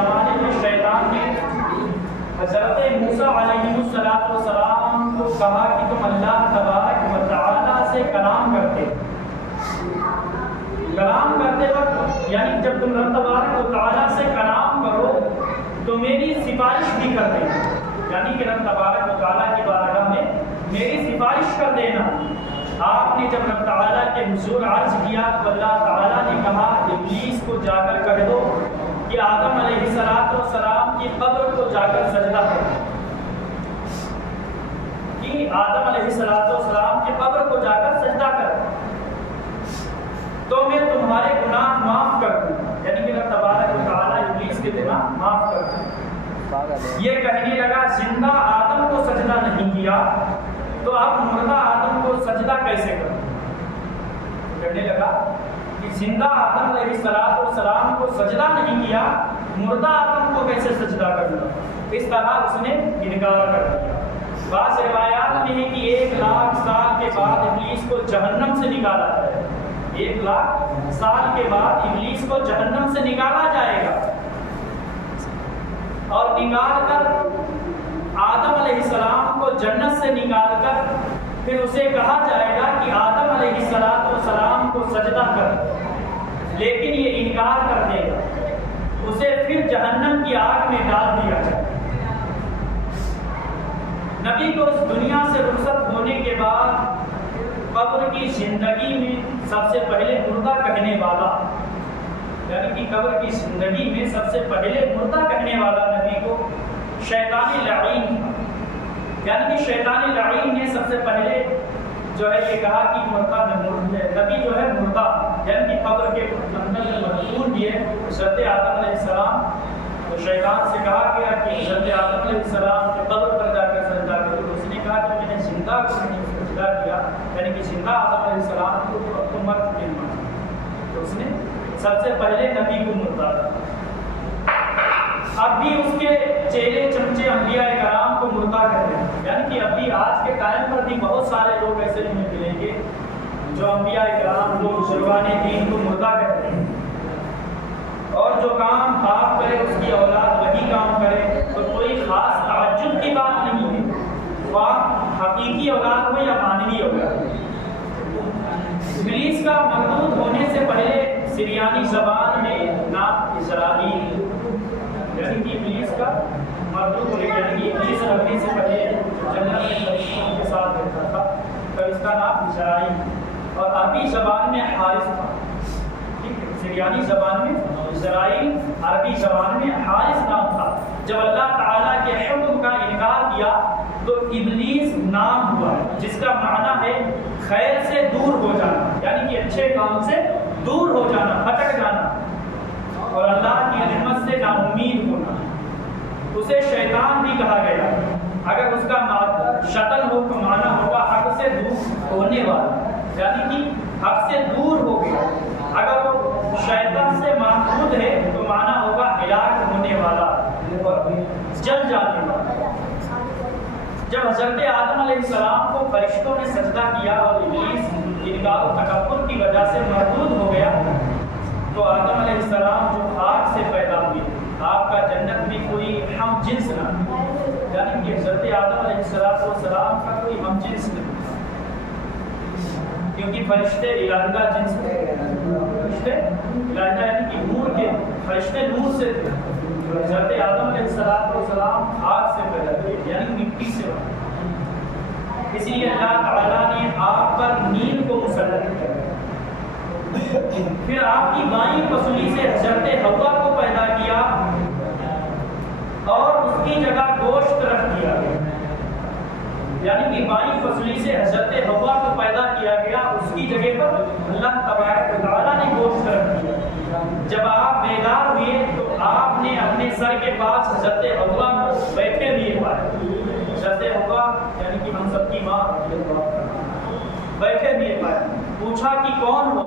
زمانے میں شیطان نے حضرت موسیٰ علیہ السلام کو کہا کہ تم اللہ تبارک و تعالیٰ سے کلام کرتے وقت، یعنی جب تم رب تبارک و تعالیٰ سے کلام کرو تو میری سفارش بھی کر دینا، یعنی کہ رب تبارک و تعالیٰ کی بارگاہ میں میری سفارش کر دینا۔ آپ نے جب رب تعالیٰ کے حضور عرض کیا تو اللہ تعالیٰ نے کہا ابلیس کو جا کر کہہ دو کہ آدم علیہ السلام کی قبر کو جا کر سجدہ کرو، کہ آدم علیہ السلام کی قبر کو جا کر سجدہ کرو تو میں تمہارے گناہ معاف کر دوں، یعنی کہ رب تبارک و تعالیٰ ابلیس کے گناہ معاف کر دوں۔ یہ کہنے لگا زندہ آدم کو سجدہ نہیں کیا تو آپ مردہ آدم کو سجدہ کیسے کریں؟ کہنے لگا کہ زندہ آدم علیہ السلام کو سجدہ نہیں کیا، مردہ آدم کو کیسے سجدہ کرنا؟ اس طرح اس نے انکار کر دیا۔ بعض روایات میں ہے کہ 1,00,000 سال کے بعد ابلیس کو جہنم سے نکالا جائے گا، 1,00,000 سال کے بعد ابلیس کو جہنم سے نکالا جائے گا، اور نکال کر آدم علیہ السلام کو جنت سے نکال کر پھر اسے کہا جائے گا کہ آدم علیہ السلام کو سجدہ کر، لیکن یہ انکار کر دے گا، اسے پھر جہنم کی آگ میں ڈال دیا جائے گا۔ نبی کو اس دنیا سے رخصت ہونے کے بعد قبر کی زندگی میں سب سے پہلے مردہ کہنے والا، یعنی کہ قبر کی زندگی میں سب سے پہلے مردہ کہنے والا نبی کو شیطان لعین تھا، یعنی کہ شیطان لعین نے سب سے پہلے جو ہے یہ کہا کہ مردہ نبی جو ہے مردہ، یعنی کہ قبر کے اندر مدفون بھی ہے حضرت آدم علیہ السلام، تو شیطان سے کہا گیا کہ حضرت آدم علیہ السلام کے قبر پر جا کر سجدہ کرو، تو اس نے کہا کہ میں نے زندہ کو نہیں سجدہ کیا، یعنی کہ زندہ آدم علیہ السلام کو تو مر چکے ہیں، تو اس نے سب سے پہلے نبی کو مردہ تھا۔ اب بھی اس کے چیلے چمچے انبیاء کرام کو مردہ کہتے ہیں، یعنی کہ اب بھی آج کے ٹائم پر بھی بہت سارے لوگ ایسے نہیں ملیں گے جو انبیاء کرام جو بزرگان دین کو مردہ کہتے ہیں، اور جو کام باپ کرے اس کی اولاد وہی کام کرے، تو کوئی خاص تعجب کی بات نہیں ہے، وہ حقیقی اولاد ہو یا مانوی اولاد۔ ابلیس کا مردود ہونے سے پہلے سریانی زبان میں نام اسرائیل، یعنی کہ ابلیس کا مردود ہونے یعنی کہ ابلیس رکھنے سے پہلے جنت میں فرشتوں کے ساتھ رہتا تھا، تو اس کا نام اسرائیل، اور عربی زبان میں حارث تھا، سریانی زبان میں اسرائیل، عربی زبان میں حارث نام تھا۔ جب اللہ تعالیٰ کے حکم کا انکار کیا تو ابلیس نام ہوا، جس کا معنی ہے خیر سے دور ہو جانا، یعنی کہ اچھے کام سے دور ہو جانا، بھٹک جانا، اور اللہ کی رحمت سے نا امید ہونا۔ اسے شیطان بھی کہا گیا، اگر اس کا شکل ہو تو معنی ہوگا حق سے دور ہونے والا، یعنی کہ حق سے دور ہو گیا۔ اگر وہ شیطان سے محفوظ ہے تو معنی ہوگا ہلاک ہونے والا اور جل جانے والا۔ جب حضرت آدم علیہ السلام کو فرشتوں نے سجدہ کیا اور ابلیس انکار و تکبر کی وجہ سے مردود ہو گیا، تو آدم علیہ السلام جو خاک سے پیدا ہوئے، آپ کا جنت میں کوئی ہم جنس نہ، یعنی کہ حضرت آدم علیہ السلام کا کوئی ہم جنس نہیں، کیونکہ فرشتے الہدہ جنس تھے، فرشتے الہدہ یعنی کہ نور کے، فرشتے نور سے تھے، حضرت آدم علیہ السلام خاک سے پیدا ہوئے، یعنی مٹی سے ہوئے۔ اس لیے اللہ تعالیٰ نے آپ پر نیند کو مسلط کیا، پھر آپ کی بائیں پسلی سے حضرت حوا کو پیدا کیا اور اس کی جگہ گوشت رکھ دیا، یعنی کہ بائیں پسلی سے حضرت حوا کو پیدا کیا گیا، اس کی جگہ پر اللہ تبارک و تعالیٰ نے گوشت رکھ دیا۔ جب آپ بیدار ہوئے تو آپ نے اپنے سر کے پاس حضرت حوا کو بیٹھے ہوئے پائے، حضرت حوا یعنی کہ ہم سب کی ماں بیٹھے ہوئے پائے، پوچھا کہ کون ہو؟